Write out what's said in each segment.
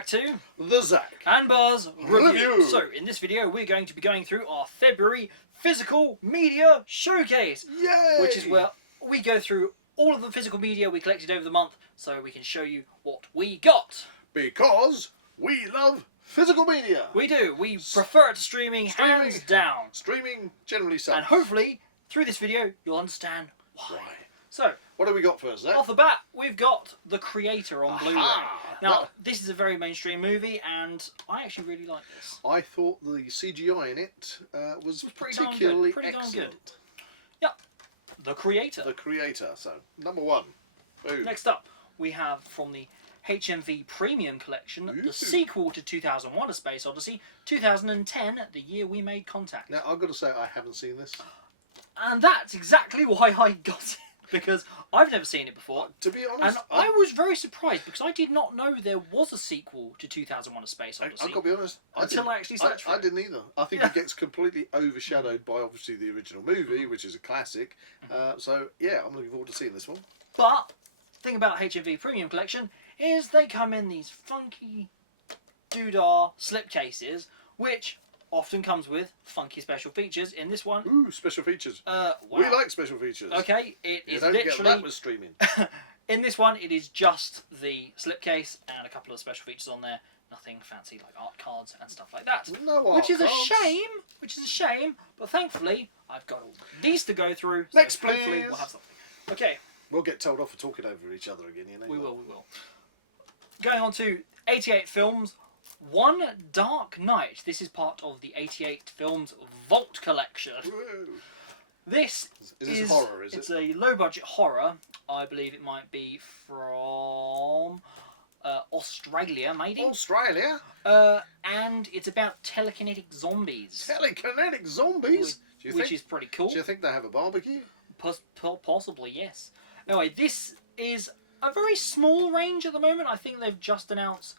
back to the Zak and Buzz Review. So, in this video, we're going to be going through our February physical media showcase. Yay! Which is where we go through all of the physical media we collected over the month so we can show you what we got. Because we love physical media. We do. We prefer it to streaming, hands down. Streaming generally sucks. And hopefully, through this video, you'll understand why. So, what do we got first, Zak? off the bat, we've got The Creator on Blu-ray. Now, this is a very mainstream movie, and I actually really like this. I thought the CGI in it was pretty darn particularly good. Pretty darn excellent. good. Yep. The Creator. The Creator. So, number one. Boom. Next up, we have from the HMV Premium Collection, the sequel to 2001: A Space Odyssey, 2010, the year we made contact. Now, I've got to say, I haven't seen this. And that's exactly why I got it, because I've never seen it before. To be honest, and I was very surprised because I did not know there was a sequel to 2001: A Space Odyssey. I've got to be honest. Until I actually searched for it. I didn't either. I think it gets completely overshadowed by obviously the original movie, which is a classic. So yeah, I'm looking forward to seeing this one. But the thing about HMV Premium Collection is they come in these funky doodah slipcases, which often comes with funky special features. In this one, ooh, special features. Wow. We like special features. Okay, it is don't literally. Get that with streaming. In this one, it is just the slipcase and a couple of special features on there. Nothing fancy like art cards and stuff like that. No art Which is cards. a shame. Which is a shame. But thankfully, I've got all these to go through. So Next, hopefully, please. we'll have something. Okay. We'll get told off for talking over each other again, you know. We will. Going on to 88 Films, One Dark Night. This is part of the 88 Films Vault Collection. Woo. This is this horror, is it? It's a low-budget horror. I believe it might be from Australia, maybe. Australia? And it's about telekinetic zombies. Telekinetic zombies? Which is pretty cool. Do you think they have a barbecue? Possibly, yes. Anyway, this is a very small range at the moment. I think they've just announced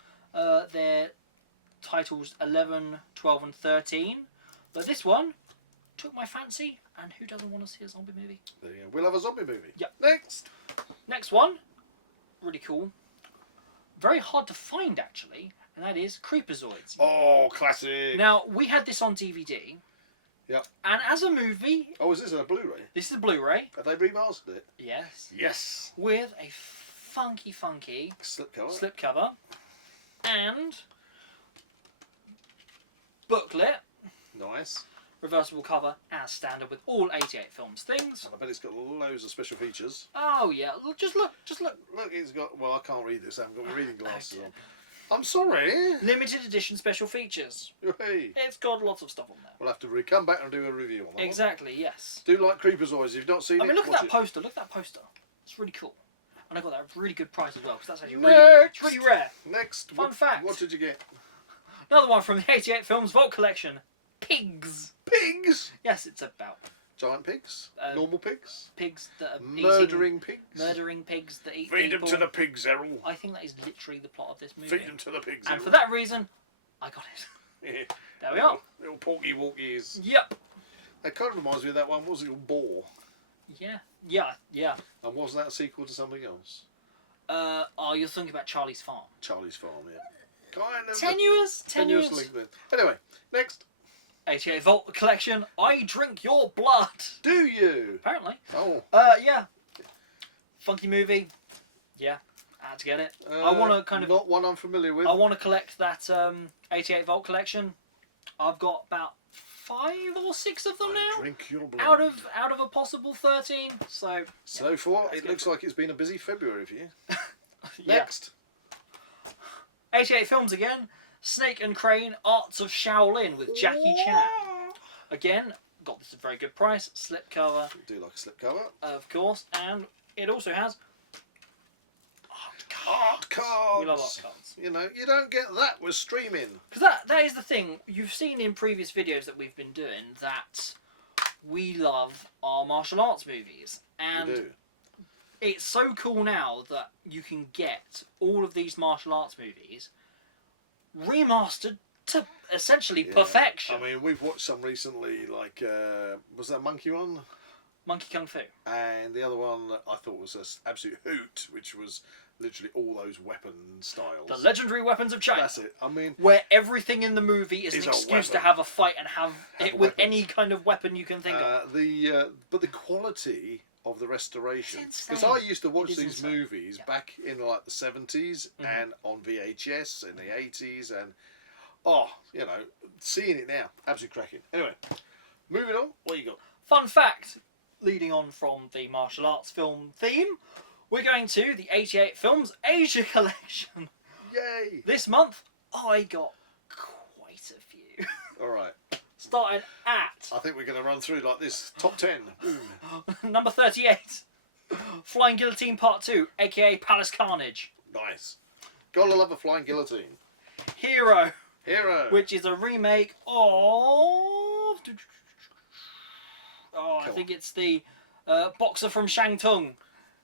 their titles 11, 12 and 13. But this one took my fancy, and who doesn't want to see a zombie movie? There you go. We'll have a zombie movie. Yep. Next one, really cool. Very hard to find, actually, and that is Creepazoids. Oh, classic. Now, we had this on DVD. Yep. And as a movie... Oh, is this a Blu-ray? This is a Blu-ray. Have they remastered it? Yes. Yes. With a funky slipcover. And booklet. Nice. Reversible cover as standard with all 88 Films things. And I bet it's got loads of special features. Oh yeah, just look. Look, it's got, well, I can't read this, I haven't got my reading glasses on. I'm sorry. Limited edition special features. Hey. It's got lots of stuff on there. We'll have to come back and do a review on that Exactly, yes. Do like Creepazoids, if you've not seen it. I mean, look at that poster, It's really cool. And I got that at a really good price as well, because that's actually it's really rare. Next. Fun fact. What did you get? Another one from the 88 Films Vault Collection. Pigs. Pigs? Yes, it's about... Giant pigs? Normal pigs? Pigs that are murdering pigs? Murdering pigs that eat Feed people. them to the pigs, Errol. I think that is literally the plot of this movie. Feed them to the pigs, And Errol. for that reason, I got it. Yeah. There we are. Little porky walkies. Yep. That kind of reminds me of that one. What was it called? Boar. Yeah. And wasn't that a sequel to something else? Oh, you're thinking about Charlie's Farm. Charlie's Farm, yeah. Kind of. Tenuous. Link then. Anyway, next. 88 Vault Collection. I drink your blood. Do you? Apparently. Oh. Yeah. Funky movie. Yeah. I had to get it. I want to kind of... Not one I'm familiar with. I want to collect that 88 Vault Collection. I've got about 5 or 6 of them now. Drink your blood. Out of a possible 13. So far, it looks like it's been a busy February for you. Yeah. Next. 88 Films again. Snake and Crane, Arts of Shaolin with Jackie Chan. Again, got this at a very good price. Slipcover. Do like a slipcover. Of course. And it also has art cards. We love art cards. You know, you don't get that with streaming. Because that is the thing. You've seen in previous videos that we've been doing that we love our martial arts movies. And we do. It's so cool now that you can get all of these martial arts movies remastered to essentially perfection. I mean, we've watched some recently, like, was that Monkey one? Monkey Kung Fu. And the other one I thought was an absolute hoot, which was literally all those weapon styles. The legendary weapons of China. That's it. I mean, where everything in the movie is an a excuse to weapon. have a fight and have it with weapons. any kind of weapon you can think of. But the quality of the restoration, It's because insane. I used to watch It is these insane. movies Yeah. back in like the 70s Mhm. and on VHS in the 80s, and oh, you know, seeing it now, absolutely cracking. Anyway, moving on. What you got? Fun fact, leading on from the martial arts film theme, we're going to the 88 Films Asia Collection. Yay! This month, I got quite a few. All right. Starting at I think we're going to run through like this. Top 10. Boom. number 38, Flying Guillotine Part 2, aka Palace Carnage. Nice. Gotta love a flying guillotine. Hero, Hero. which is a remake of... I Cool. think it's the Boxer from Shangtung,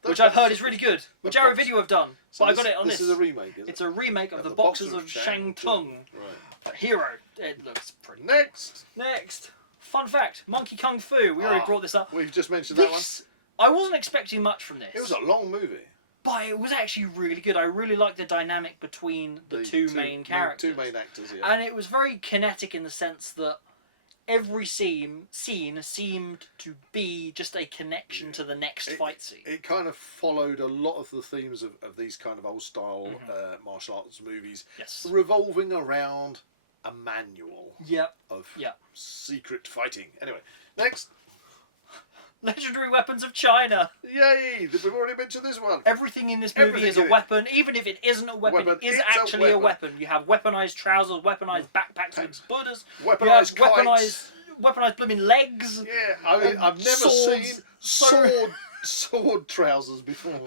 The which I've heard Boxer- is really good, which the Arrow Boxer- Video have done. So But I got it on this this. is a remake, is it? It's a remake of Yeah, the the Boxers Boxer of of Shangtung. Right. But Hero, it looks pretty. Next. Next, fun fact: Monkey Kung Fu. We already brought this up. We've just mentioned that one. This, I wasn't expecting much from this. It was a long movie. But it was actually really good. I really liked the dynamic between the two main characters. Two main actors, yeah. And it was very kinetic in the sense that every scene seemed to be just a connection to the next fight scene. It kind of followed a lot of the themes of these kind of old style martial arts movies, Yes. revolving around a manual Yep. of Yep. secret fighting. Anyway, next. Legendary Weapons of China. Yay! We've already mentioned this one. Everything in this movie Everything is a in it. weapon. Even if it isn't a weapon, it is It's a actually a weapon. weapon. You have weaponized trousers, weaponized backpacks Thanks. with Buddhas. Weaponized you have kites. weaponized blooming legs. Yeah, I mean, and I've never swords. seen So- sword trousers before.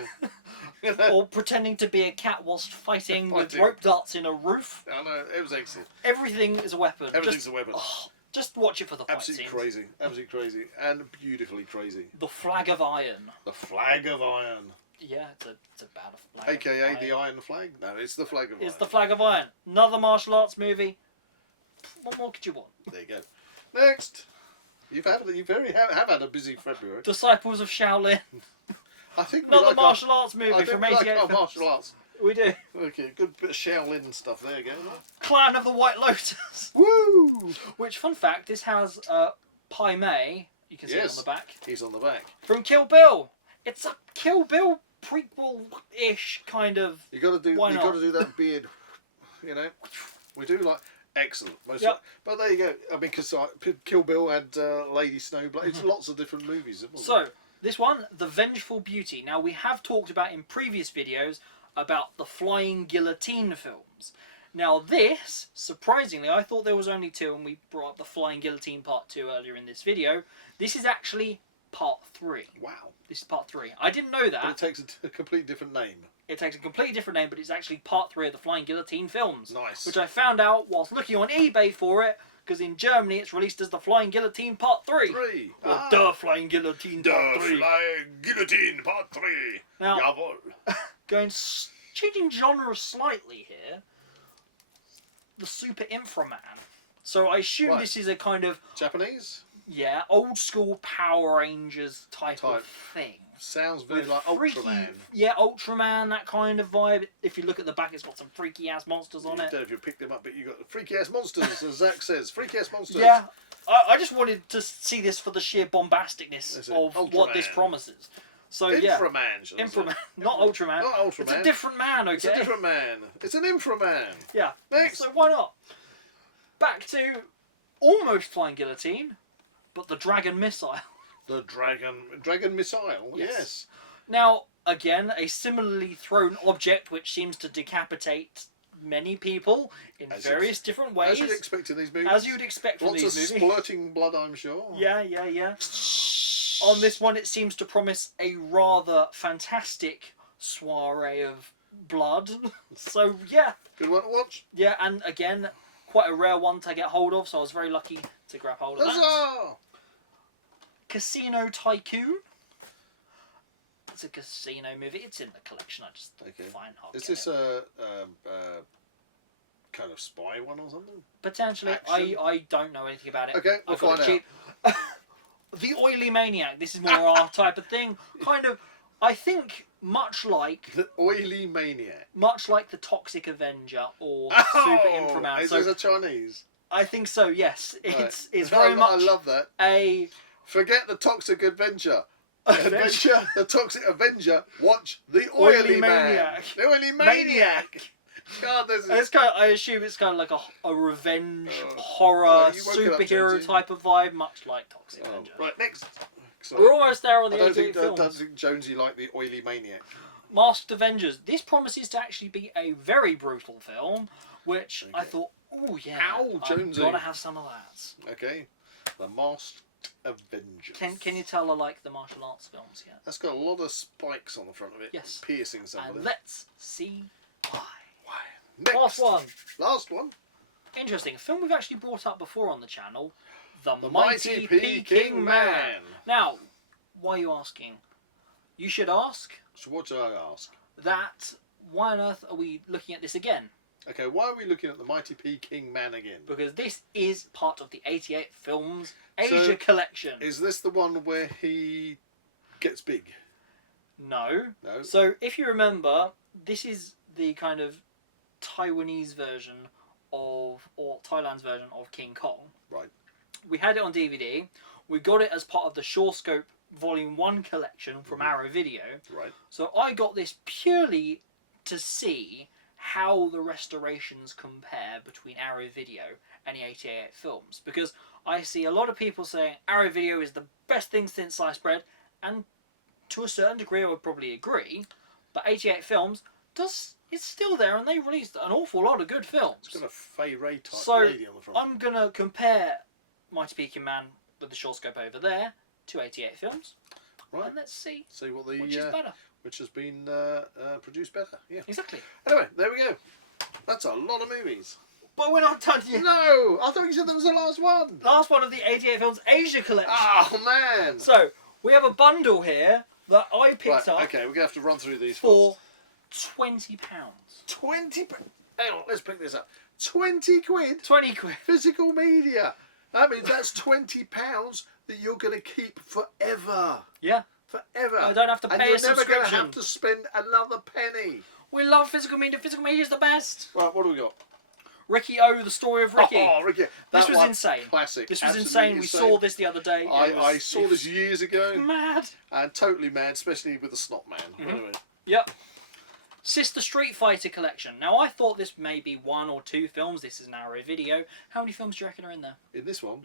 You know? Or pretending to be a cat whilst fighting with Fighting. rope darts in a roof. I know, it was excellent. Everything is a weapon. Everything's a weapon. Just watch it for the fight Absolutely scenes. crazy. Absolutely crazy. And beautifully crazy. The Flag of Iron. The Flag of Iron. Yeah, it's about a flag. AKA of the iron. Iron Flag? No, it's the Flag of Iron. It's the Flag of Iron. Another martial arts movie. What more could you want? There you go. Next. You've had a busy February. Disciples of Shaolin. I think we Another like martial arts I movie think from we like 88 our films. martial arts. We do. Okay, good bit of Shaolin stuff there again. Clan of the White Lotus. Woo! Which, fun fact, this has Pai Mei, you can see it Yes. on the back, He's on the back. from Kill Bill. It's a Kill Bill prequel-ish kind of... You got to do. Why You not? got to do that beard. You know, we do like excellent. Most Yep. but there you go. I mean, because Kill Bill had Lady Snowblade. It's lots of different movies. Wasn't So, it? this one, The Vengeful Beauty. Now, we have talked about in previous videos about the Flying Guillotine films. Now this, surprisingly, I thought there was only two, and we brought up the Flying Guillotine Part 2 earlier in this video. This is actually Part 3. Wow. This is Part 3. I didn't know that. But it takes a completely different name. It takes a completely different name, but it's actually Part 3 of the Flying Guillotine films. Nice. Which I found out whilst looking on eBay for it, because in Germany it's released as the Flying Guillotine Part 3. Or The Flying Guillotine Part 3. Flying Guillotine Part 3. Now, Jawohl. changing genre slightly here, the Super Inframan. So I assume Right. this is a kind of, Japanese? yeah, old school Power Rangers type of thing. Sounds very With like freaky- Ultraman. Yeah, Ultraman, that kind of vibe. If you look at the back, it's got some freaky ass monsters on I it. don't know if you picked them up, but you got freaky ass monsters, as Zach says. Freaky ass monsters. Yeah, I just wanted to see this for the sheer bombasticness Is it of what this Ultraman? promises. So yeah, Inframan. shall I say. Inframan, not Ultraman. Not Ultraman. It's a different man, okay? It's a different man. It's an Inframan. Yeah. Next. So why not? Back to almost Flying Guillotine, but the Dragon Missile. The Dragon Missile. Yes. Now, again, a similarly thrown object which seems to decapitate many people in As various different ways. As you'd expect in these movies. As you'd expect from Lots these of movies. splurting blood, I'm sure. Yeah. On this one, it seems to promise a rather fantastic soiree of blood. So, yeah. Good one to watch. Yeah, and again, quite a rare one to get hold of, so I was very lucky to grab hold of that. Huzzah! Casino Tycoon. It's a casino movie. It's in the collection. I just Okay. find hard. Is this a kind of spy one or something? Potentially? Action? I don't know anything about it. Okay, we'll I got find it cheap. The Oily Maniac. This is more our type of thing. Kind of. I think much like The Oily Maniac. the Toxic Avenger or Super Inframan. Is So this a Chinese? I think so. Yes, Right. it's very much. I love that. A Forget the Toxic Adventure. The Toxic Avenger. Watch the Oily Maniac. The Oily Maniac. God, this is... It's kind of, I assume it's kind of like a revenge horror Right, you woke it up, superhero Jonesy. type of vibe, much like Toxic Avenger. Right, next. Sorry. We're almost there on I the don't 88 think, films. don't think Jonesy liked the Oily Maniac. Masked Avengers. This promises to actually be a very brutal film, which I Okay. thought, oh yeah, Ow, Jonesy. I've got to have some of that. Okay. The Masked Avengers. Can you tell I like the martial arts films yet? That's got a lot of spikes on the front of it. Yes. Piercing somebody. And let's see why. Why? Next. Last one. Last one. Interesting. A film we've actually brought up before on the channel. The Mighty Peking Man. Now, why are you asking? You should ask So what do I ask? that why on earth are we looking at this again? Okay, why are we looking at the Mighty Peking Man again? Because this is part of the 88 Films So, Asia collection. Is this the one where he gets big? No. No. So, if you remember, this is the kind of Taiwanese version or Thailand's version of King Kong. Right. We had it on DVD. We got it as part of the Shore Scope Volume 1 collection from Arrow Video. Right. So I got this purely to see how the restorations compare between Arrow Video and the 88 Films. Because I see a lot of people saying Arrow Video is the best thing since sliced bread, and to a certain degree I would probably agree, but 88 Films it's still there, and they released an awful lot of good films. It's got a Fay Ray type So lady on the front. I'm going to compare Mighty Peking Man with the Short Scope over there to 88 Films. Right. And let's see See what the which is better. which has been produced better. Yeah. Exactly. Anyway, there we go. That's a lot of movies. But we're not done yet. No, I thought you said that was the last one. Last one of the 88 Films Asia collection. Oh man. So, we have a bundle here that I picked Right, up okay, we're gonna have to run through these for fast. £20. 20. Hang on, let's pick this up. 20 quid. 20 quid. Physical media. That means that's £20 that you're going to keep forever. Yeah. Forever. I don't have to and pay you're a never going to subscription. have to spend another penny. We love physical media. Physical media is the best. Right, what do we got? Ricky O, the story of Ricky. Oh, Ricky. This That was one, insane. Classic. This was Absolutely insane. We saw this the other day. I saw this years ago. Mad. And totally mad, especially with the Snot Man. Anyway. Yep. Sister Street Fighter collection. Now, I thought this may be 1 or 2 films. This is an Arrow Video. How many films do you reckon are in there? In this one,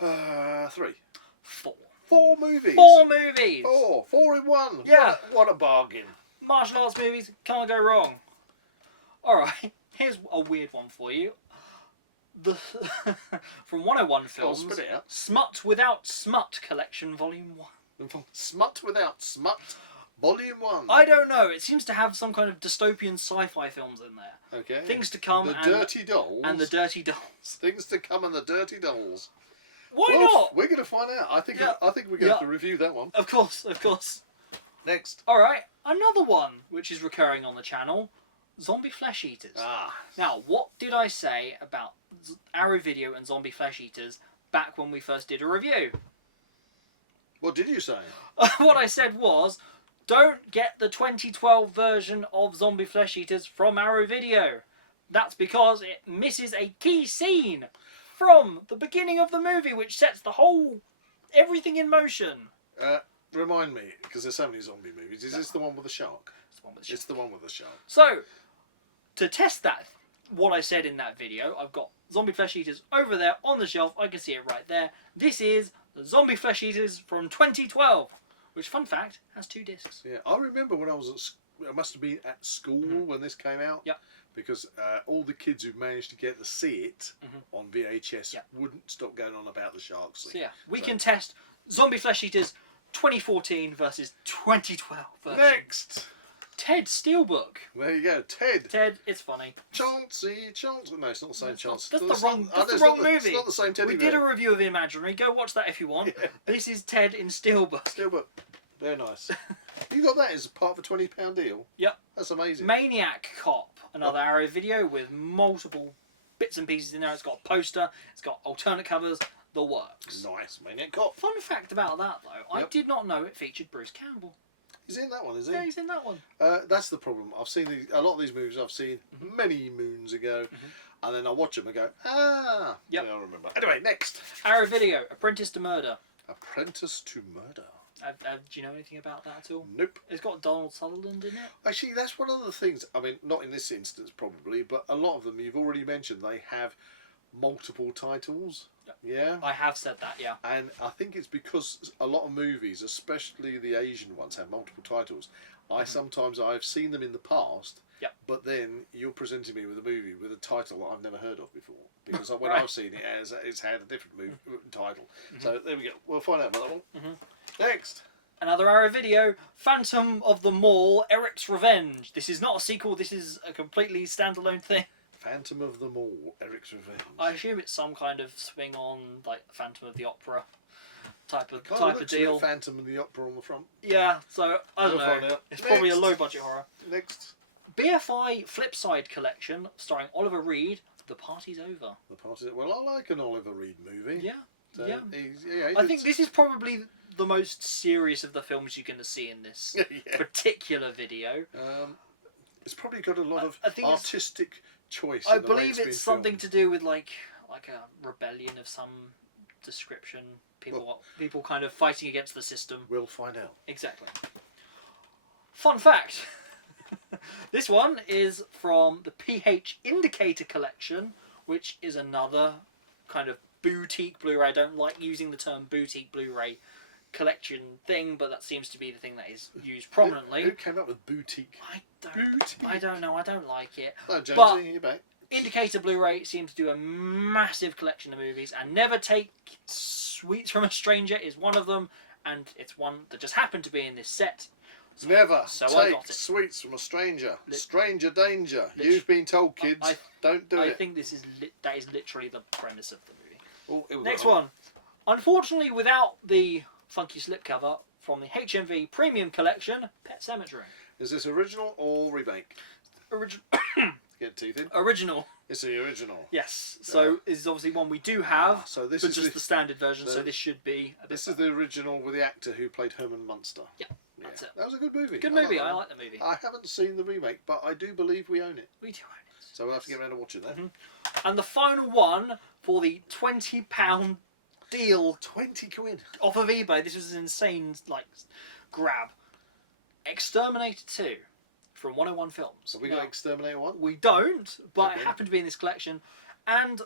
3. 4. 4 movies. 4 movies. 4 in one. Yeah. What a bargain. Martial arts movies can't go wrong. Alright, here's a weird one for you. The from 101 Films, spit it out. Smut Without Smut Collection Volume 1. Smut Without Smut, Volume 1. I don't know, it seems to have some kind of dystopian sci-fi films in there. Okay. Things to come The and, Dirty Dolls. and the Dirty Dolls. Things to come and the Dirty Dolls. Why Well, not? We're going to find out. I think Yeah. we're going to have to review that one. Of course, of course. Next. Alright, another one which is recurring on the channel, Zombie Flesh Eaters. Ah. Now, what did I say about Arrow Video and Zombie Flesh Eaters back when we first did a review? What did you say? What I said was, don't get the 2012 version of Zombie Flesh Eaters from Arrow Video. That's because it misses a key scene from the beginning of the movie, which sets the whole everything in motion. Remind me, because there's so many zombie movies. Is this the one with the shark? It's the one with the It's the one with the shark. So, to test that, what I said in that video, I've got Zombie Flesh Eaters over there on the shelf. I can see it right there. This is the Zombie Flesh Eaters from 2012, which, fun fact, has 2 discs. Yeah, I remember when I was I must have been at school when this came out. Yep. Because all the kids who managed to get to see it on VHS wouldn't stop going on about the shark scene. So yeah, we can test Zombie Flesh Eaters 2014 versus 2012 version. Next! Ted Steelbook. There you go, Ted. Ted, it's funny. Chauncey. No, it's not the same Chauncey. That's the It's wrong, not- that's the wrong movie. It's not the same Teddy We did a bear. review of Imaginary. Go watch that if you want. Yeah. This is Ted in Steelbook. Steelbook. Very nice. You got that as part of a £20 deal? Yep. That's amazing. Maniac Cop. Another Arrow video with multiple bits and pieces in there. It's got a poster. It's got alternate covers. The works. Nice, Maniac Cop. Fun fact about that, though. I Yep. did not know it featured Bruce Campbell. He's in that one, is he? Yeah, he's in that one. That's the problem. I've seen a lot of these movies. I've seen many moons ago, and then I watch them and go, ah, Yep. I remember. Anyway, next. Arrow Video, Apprentice to Murder. Apprentice to Murder. Do you know anything about that at all? Nope. It's got Donald Sutherland in it. Actually, that's one of the things. I mean, not in this instance probably, but a lot of them you've already mentioned. They have multiple titles. Yep. Yeah. I have said that, yeah. And I think it's because a lot of movies, especially the Asian ones, have multiple titles. I've seen them in the past. Yep. But then you're presenting me with a movie with a title that I've never heard of before, because when Right. I've seen it, it's had a different title. So there we go. We'll find out about that one. Next. Another Arrow Video, Phantom of the Mall, Eric's Revenge. This is not a sequel, this is a completely standalone thing. Phantom of the Mall, Eric's Revenge. I assume it's some kind of swing on, like, Phantom of the Opera type of Looks deal. like Phantom of the Opera on the front. Yeah, so, I don't We'll know. find out. It's probably a Next. low-budget horror. Next. BFI Flipside Collection, starring Oliver Reed, The Party's Over. The party. Well, I like an Oliver Reed movie. Yeah, So yeah. he I think this is probably the most serious of the films you're going to see in this Yeah. particular video. It's probably got a lot of I think it's- artistic choice. I in the way believe been it's something filmed. to do with like a rebellion of some description. People kind of fighting against the system. We'll find out. Exactly. Fun fact. This one is from the PH Indicator collection, which is another kind of boutique Blu-ray. I don't like using the term boutique Blu-ray collection thing, but that seems to be the thing that is used prominently. Who came up with boutique? Boutique. I don't know. I don't like it. Oh, Jonesy, But- you're back. Indicator Blu-ray seems to do a massive collection of movies, and Never Take Sweets from a Stranger is one of them, and it's one that just happened to be in this set. Never so I take got it. sweets from a stranger. Lit- Stranger danger. lit- You've been told, kids. I don't do it. think that is literally the premise of the movie. Oh, it was Next wrong. one. Unfortunately, without the funky slipcover from the HMV Premium Collection, Pet Sematary. Is this original or remake? Get teeth in. Original. It's the original. Yes. So this is obviously one we do have, So this but is just the standard version. So the- this should be a bit This is the original with the actor who played Herman Munster. Yeah, that's it. That was a good movie. Good I movie. that I one. like the movie. I haven't seen the remake, but I do believe we own it. We do own it. So we'll have to get around to watching that. And the final one for the £20 deal 20 quid. off of eBay. This was an insane grab. Exterminator 2 from 101 Films. So we Now, got Exterminator 1? we don't, but Okay. it happened to be in this collection. And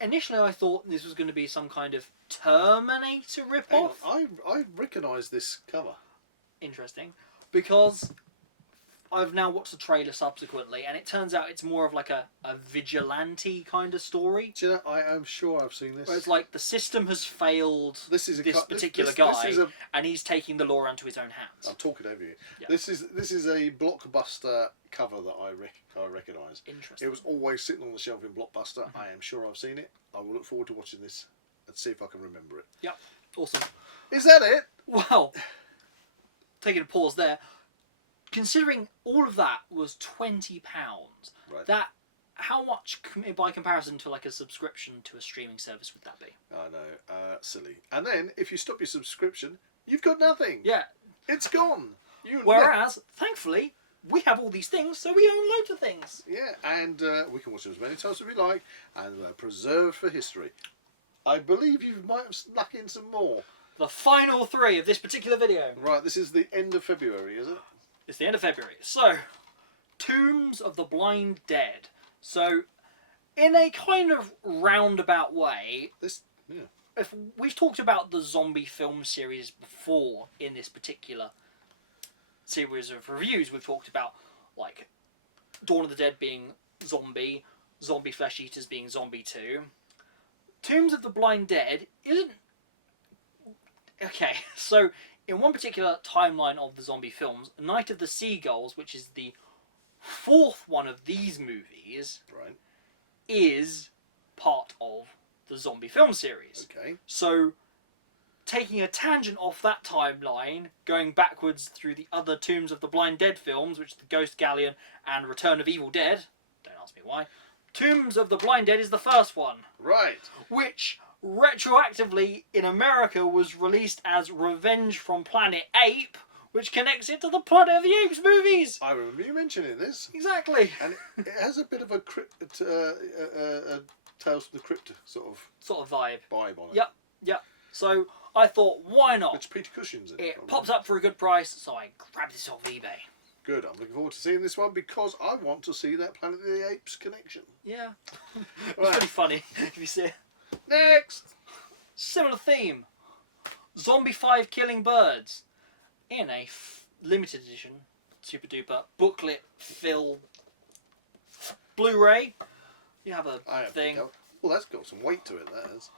initially I thought this was going to be some kind of Terminator Hang rip-off. on, I recognise this cover. Interesting. Because I've now watched the trailer subsequently, and it turns out it's more of like a vigilante kind of story. Do you know, I am sure I've seen this. Where it's like the system has failed This is a this cu- particular this guy, is a- and he's taking the law into his own hands. I'm talking over you. Yeah. This is a Blockbuster cover that I recognise. Interesting. It was always sitting on the shelf in Blockbuster. I am sure I've seen it. I will look forward to watching this and see if I can remember it. Yep. Awesome. Is that it? Well, taking a pause there. Considering all of that was £20, Right. that how much by comparison to like a subscription to a streaming service would that be? I know, silly. And then if you stop your subscription, you've got nothing. Yeah. It's gone. Whereas, thankfully, we have all these things, so we own loads of things. Yeah, and we can watch them as many times as we like, and they're preserved for history. I believe you might have snuck in some more. The final three of this particular video. Right, this is the end of February, is it? It's the end of February. So, Tombs of the Blind Dead. So, in a kind of roundabout way, Yeah. if we've talked about the zombie film series before in this particular series of reviews, we've talked about like Dawn of the Dead being zombie, Zombie Flesh Eaters being Zombie 2. Tombs of the Blind Dead isn't... Okay, so in one particular timeline of the zombie films, Night of the Seagulls, which is the fourth one of these movies, Right. is part of the zombie film series. Okay. So, taking a tangent off that timeline, going backwards through the other Tombs of the Blind Dead films, which is the Ghost Galleon and Return of Evil Dead, don't ask me why, Tombs of the Blind Dead is the first one, Right. which retroactively in America was released as Revenge from Planet Ape, Which connects it to the Planet of the Apes movies. I remember you mentioning this. Exactly. And it has a bit of a Tales from the Crypt sort of vibe on it. Yep. So I thought, why not? Which Peter Cushing's in. It pops up for a good price, so I grabbed this off eBay. Good. I'm looking forward to seeing this one because I want to see that Planet of the Apes connection. Yeah. It's pretty funny if you see it. Next. Similar theme. Zombie 5 Killing Birds. In a limited edition, super duper, booklet filled Blu-ray. You have a thing. Well, that's got some weight to it, that has.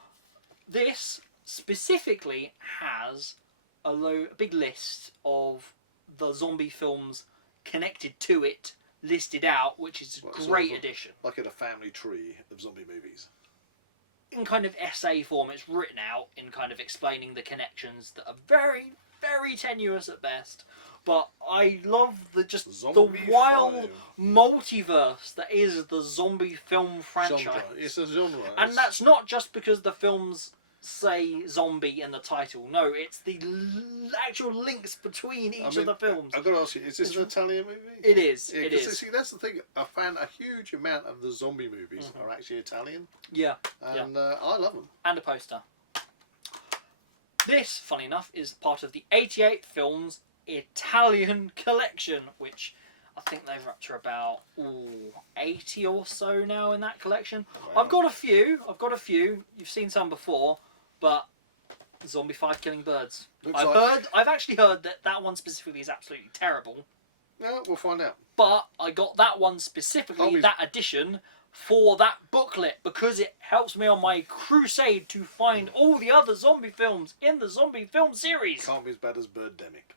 This specifically has a big list of the zombie films connected to it, listed out, which is a great addition. Like in a family tree of zombie movies. In kind of essay form, it's written out in kind of explaining the connections that are very, very tenuous at best. But I love the wild multiverse that is the zombie film franchise. Genre. It's a genre. And that's not just because the films say zombie in the title. No, it's the actual links between each of the films. I've got to ask you, is this an Italian movie? It is. Yeah, it is. See, that's the thing. I found a huge amount of the zombie movies are actually Italian. Yeah. And I love them. And a poster. This, funny enough, is part of the 88 Films Italian collection, which I think they're up to about 80 or so now in that collection. Wow. I've got a few. You've seen some before, but Zombie 5 Killing Birds. I've actually heard that one specifically is absolutely terrible. Yeah, we'll find out. But I got that one specifically, that edition, for that booklet because it helps me on my crusade to find all the other zombie films in the zombie film series. Can't be as bad as Birdemic.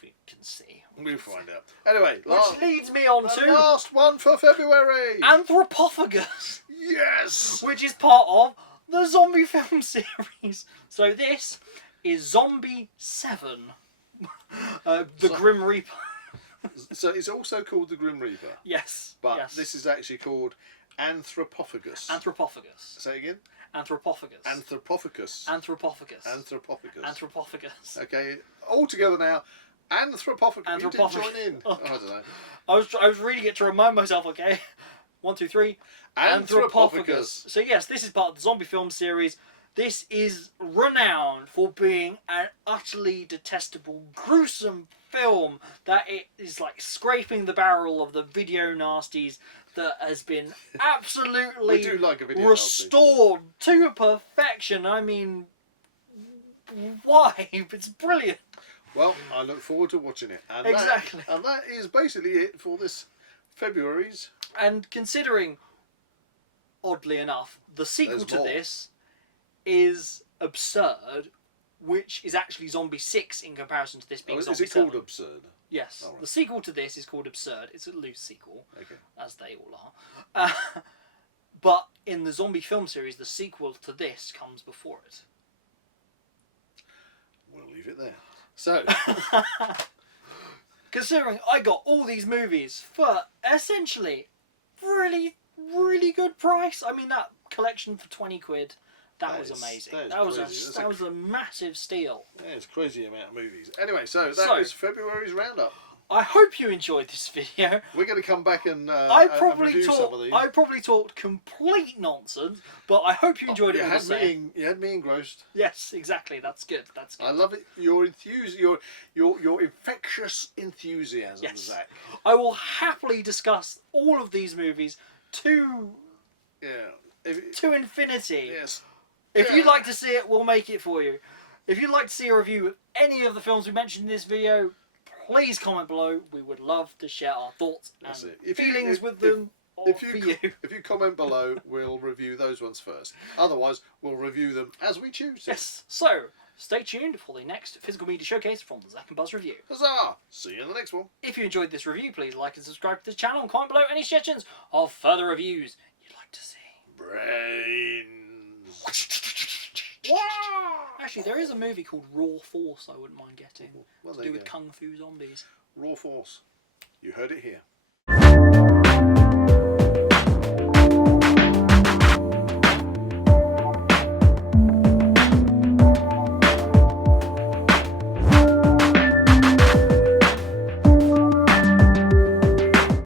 We can see. We'll find out. Anyway, which leads me on to the last one for February. Anthropophagus. Yes. Which is part of the zombie film series. So this is Zombie 7, the Grim Reaper. So it's also called the Grim Reaper. Yes. But this is actually called Anthropophagus. Anthropophagus. Say again. Anthropophagus. Anthropophagus. Anthropophagus. Anthropophagus. Anthropophagus. Okay, all together now. Anthropophagus. You didn't join in. Oh, I don't know. I was reading it to remind myself. Okay, 1, 2, 3. Anthropophagus. So yes, this is part of the zombie film series. This is renowned for being an utterly detestable, gruesome film that it is like scraping the barrel of the video nasties that has been absolutely restored to perfection. I mean, why? It's brilliant. Well, I look forward to watching it. And exactly. And that is basically it for this February's. And considering, oddly enough, the sequel to this is Absurd, which is actually Zombie 6 in comparison to this being Zombie 7. Is it called Absurd? Yes. Right. The sequel to this is called Absurd. It's a loose sequel, as they all are. But in the zombie film series, the sequel to this comes before it. We'll leave it there. So, considering I got all these movies for essentially really, really good price. I mean, that collection for 20 quid. That was amazing. That was a massive steal. Yeah, it's a crazy amount of movies. Anyway, so that was February's roundup. I hope you enjoyed this video. We're going to come back and review some of these. I probably talked complete nonsense, but I hope you enjoyed it. You had me engrossed. Yes, exactly. That's good. That's good. I love it. Your infectious enthusiasm, Zach. I will happily discuss all of these movies to infinity. Yes. If you'd like to see it, we'll make it for you. If you'd like to see a review of any of the films we mentioned in this video, please comment below. We would love to share our thoughts and feelings with them. If you comment below, we'll review those ones first. Otherwise, we'll review them as we choose. Yes. So, stay tuned for the next physical media showcase from the Zak and Buzz review. Huzzah! See you in the next one. If you enjoyed this review, please like and subscribe to the channel and comment below any suggestions of further reviews you'd like to see. Brains. Actually, there is a movie called Raw Force I wouldn't mind getting. Well, to do with Kung Fu zombies. Raw Force. You heard it here.